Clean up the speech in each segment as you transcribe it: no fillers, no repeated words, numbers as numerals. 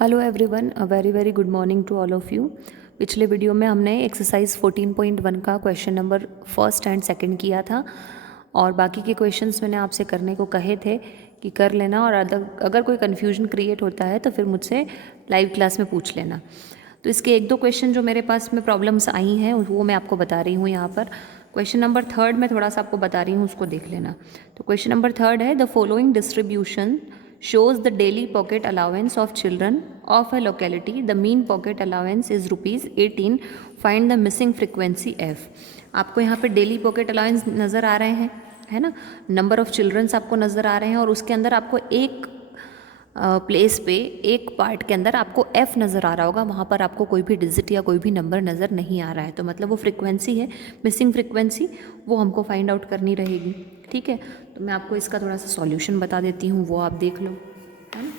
Hello everyone, a very very good morning to all of you. पिछले video में हमने exercise 14.1 का question number first and second किया था और बाकी के क्वेश्चंस मैंने आपसे करने को कहे थे कि कर लेना, और अगर कोई कन्फ्यूजन क्रिएट होता है तो फिर मुझसे लाइव क्लास में पूछ लेना। तो इसके एक दो क्वेश्चन जो मेरे पास में प्रॉब्लम्स आई हैं वो मैं आपको बता रही हूँ यहाँ पर। क्वेश्चन नंबर थर्ड में थोड़ा सा आपको बता रही हूँ, उसको देख लेना। तो क्वेश्चन नंबर थर्ड है, the following distribution shows the daily pocket allowance of children of a locality. The mean pocket allowance is rupees 18. Find the missing frequency f. आपको यहाँ पे डेली पॉकेट अलाउंस नज़र आ रहे हैं, है ना। नंबर ऑफ़ चिल्ड्रंस आपको नज़र आ रहे हैं और उसके अंदर आपको एक प्लेस पे एक पार्ट के अंदर आपको f नज़र आ रहा होगा, वहाँ पर आपको कोई भी डिजिट या कोई भी नंबर नज़र नहीं आ रहा है। तो मतलब वो फ्रिक्वेंसी है, मिसिंग फ्रिक्वेंसी, वो हमको फाइंड आउट करनी रहेगी। ठीक है, तो मैं आपको इसका थोड़ा सा सॉल्यूशन बता देती हूँ, वो आप देख लो, है ना।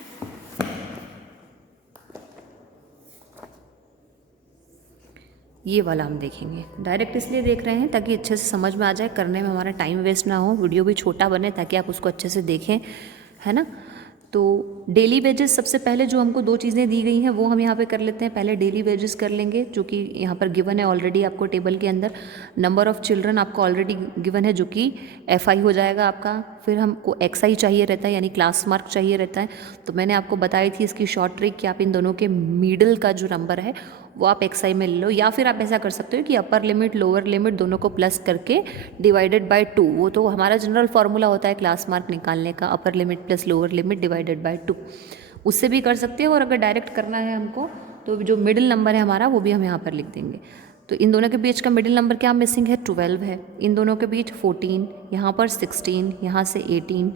ये वाला हम देखेंगे, डायरेक्ट इसलिए देख रहे हैं ताकि अच्छे से समझ में आ जाए, करने में हमारा टाइम वेस्ट ना हो, वीडियो भी छोटा बने ताकि आप उसको अच्छे से देखें, है ना। तो डेली वेजेस सबसे पहले जो हमको दो चीज़ें दी गई हैं वो हम यहाँ पे कर लेते हैं। पहले डेली वेजेस कर लेंगे जो कि यहाँ पर गिवन है ऑलरेडी आपको टेबल के अंदर। नंबर ऑफ़ चिल्ड्रन आपको ऑलरेडी गिवन है जो कि FI हो जाएगा आपका। फिर हमको XI चाहिए रहता है, यानी क्लास मार्क चाहिए रहता है। तो मैंने आपको बताई थी इसकी शॉर्ट ट्रिक कि आप इन दोनों के मिडल का जो नंबर है वो आप XI में ले लो, या फिर आप ऐसा कर सकते हो कि अपर लिमिट लोअर लिमिट दोनों को प्लस करके डिवाइडेड बाय 2, वो तो हमारा जनरल फार्मूला होता है क्लास मार्क निकालने का, upper limit plus lower limit divided by 2, उससे भी कर सकते हो। और अगर डायरेक्ट करना है हमको तो जो मिडिल नंबर है हमारा वो भी हम यहाँ पर लिख देंगे। तो इन दोनों के बीच का मिडिल नंबर क्या मिसिंग है, 12 है। इन दोनों के बीच 14, यहाँ पर 16, यहाँ से 18,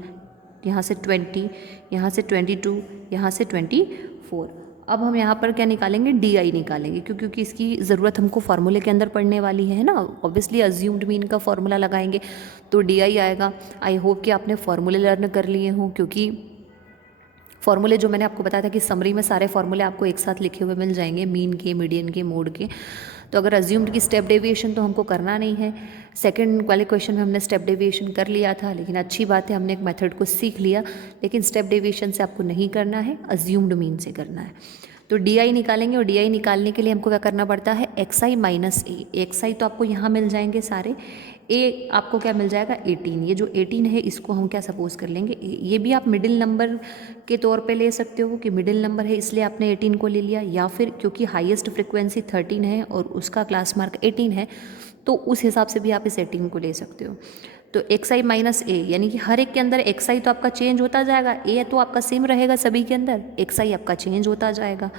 यहाँ से 20, यहाँ से 22, यहाँ से 24। अब हम यहाँ पर क्या निकालेंगे, DI निकालेंगे, क्योंकि इसकी ज़रूरत हमको फार्मूले के अंदर पढ़ने वाली है ना। ऑब्वियसली अज्यूम्ड मीन का फार्मूला लगाएंगे तो DI आएगा। आई होप कि आपने फार्मूले लर्न कर लिए हों, क्योंकि फार्मूले जो मैंने आपको बताया था कि समरी में सारे फार्मूले आपको एक साथ लिखे हुए मिल जाएंगे, मीन के, मीडियन के, मोड के। तो अगर अज्यूम्ड की स्टेप डेविएशन तो हमको करना नहीं है। सेकंड वाले क्वेश्चन में हमने स्टेप डेविएशन कर लिया था, लेकिन अच्छी बात है हमने एक मेथड को सीख लिया, लेकिन स्टेप डेविएशन से आपको नहीं करना है, अज्यूम्ड मीन से करना है। तो DI निकालेंगे, और DI निकालने के लिए हमको क्या करना पड़ता है, XI माइनस A। XI तो आपको यहाँ मिल जाएंगे सारे, A आपको क्या मिल जाएगा, 18। ये जो 18 है इसको हम क्या सपोज कर लेंगे, ये भी आप मिडिल नंबर के तौर पे ले सकते हो कि मिडिल नंबर है इसलिए आपने 18 को ले लिया, या फिर क्योंकि हाईएस्ट फ्रिक्वेंसी 13 है और उसका क्लास मार्क 18 है तो उस हिसाब से भी आप इस 18 को ले सकते हो। तो XI माइनस A, यानी कि हर एक के अंदर XI तो आपका चेंज होता जाएगा, A तो आपका सेम रहेगा सभी के अंदर, XI आपका चेंज होता जाएगा।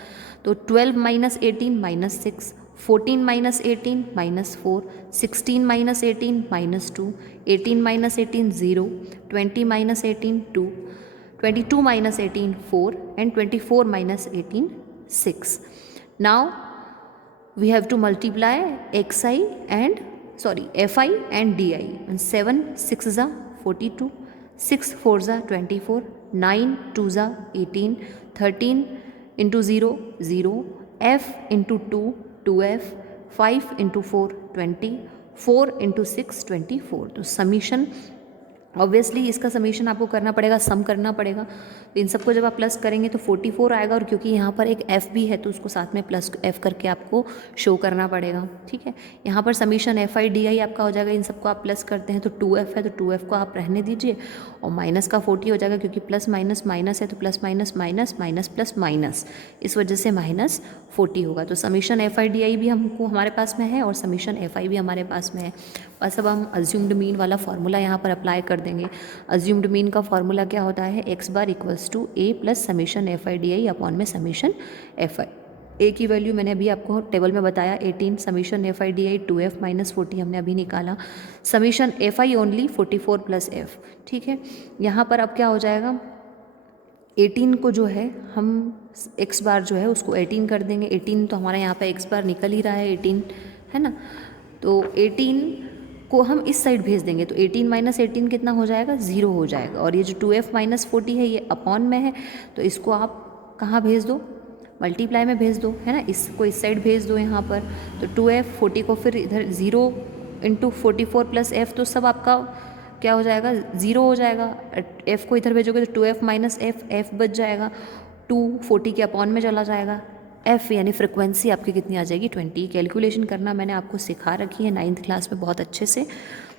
तो 12 minus 18 minus 6, 14 minus 18 minus 4, 16 minus 18 minus 2, 18 minus 18 0, 20 minus 18 2, 22 minus 18 4, and 24 minus 18 6. Now we have to multiply FI and DI. And 7 6 is 42, 6 4 is 24, 9 2 is 18, 13 into 0 0, F into 2 2F, 5 into 4 20, 4 into 6 24। तो summation obviously इसका summation आपको करना पड़ेगा, सम करना पड़ेगा। तो इन सबको जब आप प्लस करेंगे तो 44 आएगा, और क्योंकि यहाँ पर एक F भी है तो उसको साथ में प्लस F करके आपको शो करना पड़ेगा। ठीक है, यहाँ पर समीशन FI DI आपका हो जाएगा। इन सबको आप प्लस करते हैं तो 2F है, तो 2F को आप रहने दीजिए, और माइनस का 40 हो जाएगा, क्योंकि प्लस माइनस माइनस है तो plus minus minus minus plus minus, इस वजह से माइनस 40 होगा। तो समीशन FI DI भी हमको हमारे पास में है और समीशन FI भी हमारे पास में है। बस अब हम अज्यूम्ड मीन वाला फार्मूला यहाँ पर अप्लाई कर देंगे। अज्यूम्ड मीन का फार्मूला क्या होता है, x bar equals to A plus summation FI DI upon में समीशन FI। A की वैल्यू मैंने अभी आपको टेबल में बताया 18, summation FI DI 2F minus 40 हमने अभी निकाला, summation FI only 44 plus F। ठीक है, यहाँ पर अब क्या हो जाएगा, 18 को जो है हम x बार जो है उसको 18 कर देंगे। 18 तो हमारा यहाँ पे x बार निकल ही रहा है 18, है ना। तो 18 को हम इस साइड भेज देंगे तो 18 माइनस 18 कितना हो जाएगा, 0 हो जाएगा। और ये जो 2F माइनस 40 है ये अपॉन में है, तो इसको आप कहाँ भेज दो, मल्टीप्लाई में भेज दो, है ना। इसको इस साइड भेज दो यहाँ पर, तो 2F 40 को फिर इधर 0 इंटू 44 प्लस F, तो सब आपका क्या हो जाएगा, 0 हो जाएगा। F को इधर भेजोगे तो 2F माइनस F, F बच जाएगा। 240 के अपॉन में चला जाएगा। एफ यानी फ्रिक्वेंसी आपकी कितनी आ जाएगी 20। कैलकुलेशन करना मैंने आपको सिखा रखी है 9th क्लास में बहुत अच्छे से,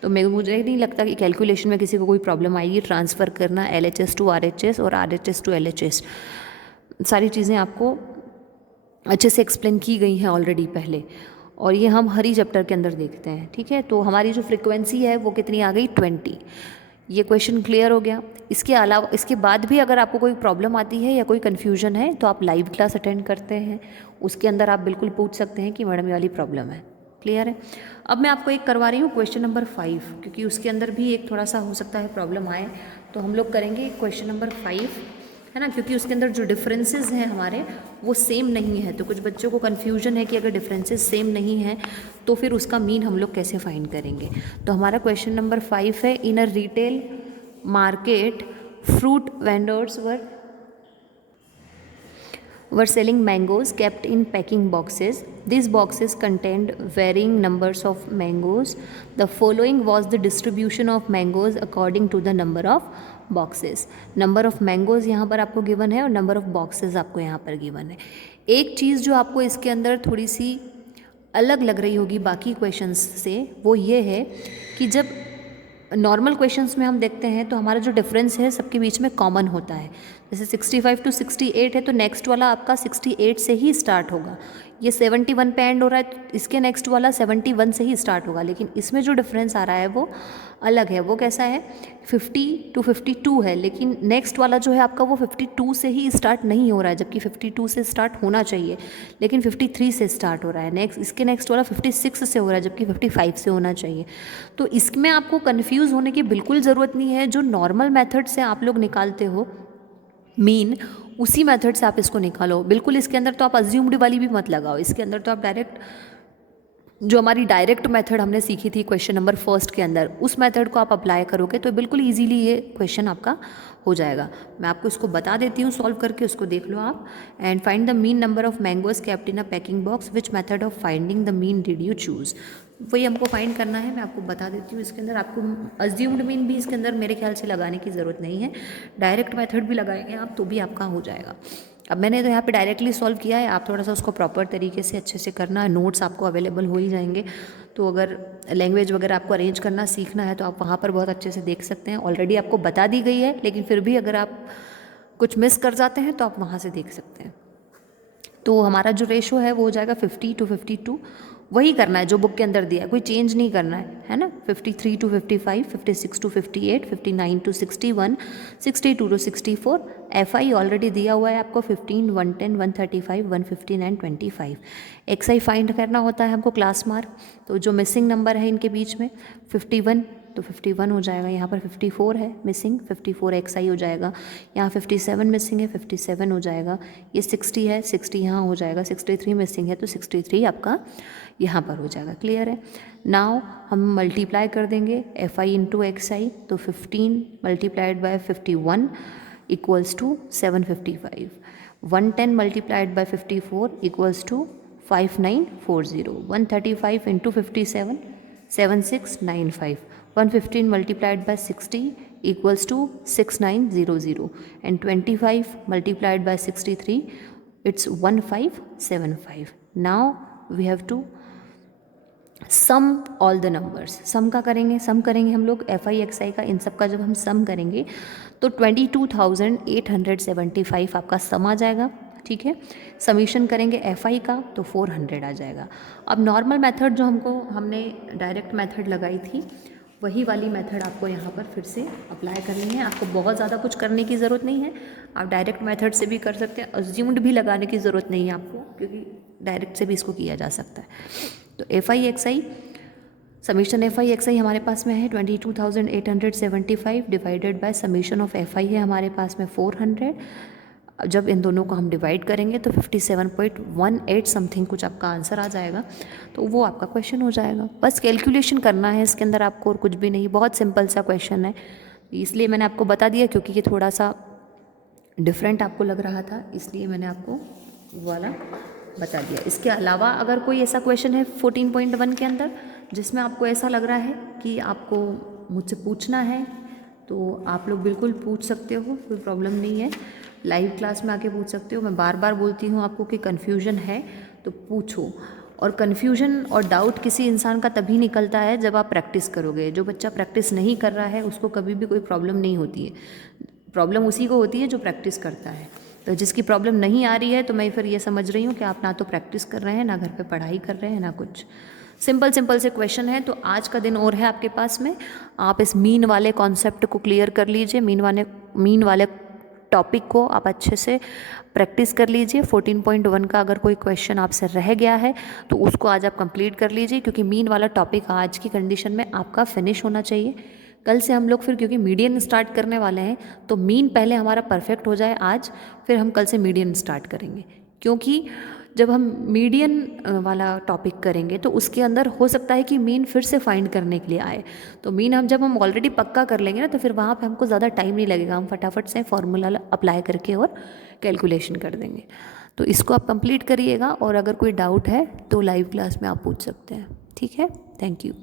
तो मुझे नहीं लगता कि कैलकुलेशन में किसी को कोई प्रॉब्लम आएगी। ट्रांसफ़र करना LHS टू RHS और RHS टू LHS, सारी चीज़ें आपको अच्छे से एक्सप्लेन की गई हैं ऑलरेडी पहले, और ये हम हर ही चैप्टर के अंदर देखते हैं। ठीक है, तो हमारी जो फ्रिक्वेंसी है वो कितनी आ गई 20। ये क्वेश्चन क्लियर हो गया। इसके अलावा इसके बाद भी अगर आपको कोई प्रॉब्लम आती है या कोई कन्फ्यूजन है तो आप लाइव क्लास अटेंड करते हैं, उसके अंदर आप बिल्कुल पूछ सकते हैं कि मैडम ये वाली प्रॉब्लम है। क्लियर है। अब मैं आपको एक करवा रही हूँ क्वेश्चन नंबर 5, क्योंकि उसके अंदर भी एक थोड़ा सा हो सकता है प्रॉब्लम आए, तो हम लोग करेंगे क्वेश्चन नंबर 5, है ना, क्योंकि उसके अंदर जो डिफरेंसेस हैं हमारे वो सेम नहीं है। तो कुछ बच्चों को कन्फ्यूजन है कि अगर डिफरेंसेस सेम नहीं है तो फिर उसका मीन हम लोग कैसे फाइंड करेंगे। तो हमारा क्वेश्चन नंबर 5 है, in a retail market fruit vendors were selling mangoes kept in packing boxes. These boxes contained varying numbers of mangoes. The following was the distribution of mangoes according to the number of boxes. Number of mangoes यहाँ पर आपको given है और number of boxes आपको यहाँ पर given है। एक चीज़ जो आपको इसके अंदर थोड़ी सी अलग लग रही होगी बाकी क्वेश्चंस से, वो ये है कि जब नॉर्मल क्वेश्चंस में हम देखते हैं तो हमारा जो डिफरेंस है सबके बीच में कॉमन होता है। जैसे 65 टू 68 है तो नेक्स्ट वाला आपका 68 से ही स्टार्ट होगा। ये 71 पे एंड हो रहा है तो इसके नेक्स्ट वाला 71 से ही स्टार्ट होगा। लेकिन इसमें जो डिफरेंस आ रहा है वो अलग है। वो कैसा है, 50 टू 52 है, लेकिन नेक्स्ट वाला जो है आपका वो 52 से ही स्टार्ट नहीं हो रहा है, जबकि 52 से स्टार्ट होना चाहिए, लेकिन 53 से स्टार्ट हो रहा है। इसके नेक्स्ट वाला 56 से हो रहा है, जबकि 55 से होना चाहिए। तो इसमें आपको कन्फ्यूज़ होने की बिल्कुल ज़रूरत नहीं है। जो नॉर्मल मेथड से आप लोग निकालते हो मीन, उसी मेथड से आप इसको निकालो। बिल्कुल इसके अंदर तो आप अज्यूम्ड वाली भी मत लगाओ, इसके अंदर तो आप डायरेक्ट जो हमारी डायरेक्ट मेथड हमने सीखी थी क्वेश्चन नंबर 1 के अंदर, उस मेथड को आप अप्लाई करोगे तो बिल्कुल इजीली ये क्वेश्चन आपका हो जाएगा। मैं आपको इसको बता देती हूँ सॉल्व करके, उसको देख लो आप। And find the mean number of mangoes kept in a packing box, which method of finding the mean did you choose. वही हमको फाइंड करना है। मैं आपको बता देती हूँ, इसके अंदर आपको अज्यूम्ड मीन भी इसके अंदर मेरे ख्याल से लगाने की ज़रूरत नहीं है, डायरेक्ट मेथड भी लगाएंगे आप तो भी आपका हो जाएगा। अब मैंने तो यहाँ पे डायरेक्टली सॉल्व किया है, आप थोड़ा सा उसको प्रॉपर तरीके से अच्छे से करना है। नोट्स आपको अवेलेबल हो ही जाएंगे, तो अगर लैंग्वेज वगैरह आपको अरेंज करना सीखना है तो आप वहाँ पर बहुत अच्छे से देख सकते हैं। ऑलरेडी आपको बता दी गई है, लेकिन फिर भी अगर आप कुछ मिस कर जाते हैं तो आप वहाँ से देख सकते हैं। तो हमारा जो रेशो है वो हो जाएगा 50 टू 52। वही करना है जो बुक के अंदर दिया है, कोई चेंज नहीं करना है ना। 53 to 55, 56 to 58, 59 to 61, 62 to 64। FI already दिया हुआ है आपको 15, 110, 135, 159, 25। XI फाइंड करना होता है हमको क्लास मार्क। तो जो मिसिंग नंबर है इनके बीच में 51, तो 51 हो जाएगा। यहाँ पर 54 है मिसिंग, 54 XI हो जाएगा। यहाँ 57 मिसिंग है, 57 हो जाएगा। ये 60 है, 60 यहाँ हो जाएगा। 63 मिसिंग है तो 63 आपका यहाँ पर हो जाएगा। क्लियर है। नाउ हम मल्टीप्लाई कर देंगे FI इंटू XI, तो 15 multiplied by 51 equals to 755। 110 multiplied by 54 equals to 5940। 135 into 57 7695। 115 multiplied by 60 equals to 6900, and 25 multiplied by 63, it's 1575. Now we have to sum all the numbers. Sum का करेंगे, सम करेंगे हम लोग FI XI का, इन सब का जब हम सम करेंगे तो 22,875 आपका सम आ जाएगा। ठीक है, समीशन करेंगे FI का तो 400 आ जाएगा। अब नॉर्मल मेथड जो हमने डायरेक्ट मेथड लगाई थी, वही वाली मेथड आपको यहाँ पर फिर से अप्लाई करनी है। आपको बहुत ज़्यादा कुछ करने की ज़रूरत नहीं है, आप डायरेक्ट मेथड से भी कर सकते हैं। अज्यूम्ड भी लगाने की ज़रूरत नहीं है आपको, क्योंकि डायरेक्ट से भी इसको किया जा सकता है। तो FI XI, summation FI XI हमारे पास में है 22,875 divided by summation of FI है हमारे पास में 400। जब इन दोनों को हम डिवाइड करेंगे तो 57.18 समथिंग कुछ आपका आंसर आ जाएगा। तो वो आपका क्वेश्चन हो जाएगा। बस कैलकुलेशन करना है इसके अंदर आपको, और कुछ भी नहीं। बहुत सिंपल सा क्वेश्चन है, इसलिए मैंने आपको बता दिया, क्योंकि ये थोड़ा सा डिफरेंट आपको लग रहा था, इसलिए मैंने आपको वाला बता दिया। इसके अलावा अगर कोई ऐसा क्वेश्चन है 14.1 के अंदर जिसमें आपको ऐसा लग रहा है कि आपको मुझसे पूछना है, तो आप लोग बिल्कुल पूछ सकते हो, कोई प्रॉब्लम नहीं है। लाइव क्लास में आके पूछ सकते हो। मैं बार बार बोलती हूँ आपको कि कन्फ्यूजन है तो पूछो, और कन्फ्यूजन और डाउट किसी इंसान का तभी निकलता है जब आप प्रैक्टिस करोगे। जो बच्चा प्रैक्टिस नहीं कर रहा है उसको कभी भी कोई प्रॉब्लम नहीं होती है, प्रॉब्लम उसी को होती है जो प्रैक्टिस करता है। तो जिसकी प्रॉब्लम नहीं आ रही है, तो मैं फिर ये समझ रही हूँ कि आप ना तो प्रैक्टिस कर रहे हैं, ना घर पे पढ़ाई कर रहे हैं, ना कुछ। सिंपल सिंपल से क्वेश्चन है। तो आज का दिन और है आपके पास में, आप इस मीन वाले कॉन्सेप्ट को क्लियर कर लीजिए। मीन वाले टॉपिक को आप अच्छे से प्रैक्टिस कर लीजिए। 14.1 का अगर कोई क्वेश्चन आपसे रह गया है तो उसको आज आप कंप्लीट कर लीजिए, क्योंकि मीन वाला टॉपिक आज की कंडीशन में आपका फिनिश होना चाहिए। कल से हम लोग फिर, क्योंकि मीडियन स्टार्ट करने वाले हैं, तो मीन पहले हमारा परफेक्ट हो जाए आज, फिर हम कल से मीडियन स्टार्ट करेंगे। क्योंकि जब हम मीडियन वाला टॉपिक करेंगे तो उसके अंदर हो सकता है कि मीन फिर से फाइंड करने के लिए आए। तो मीन जब हम ऑलरेडी पक्का कर लेंगे ना, तो फिर वहाँ पे हमको ज़्यादा टाइम नहीं लगेगा, हम फटाफट से फॉर्मूला अप्लाई करके और कैलकुलेशन कर देंगे। तो इसको आप कंप्लीट करिएगा, और अगर कोई डाउट है तो लाइव क्लास में आप पूछ सकते हैं। ठीक है, थैंक यू।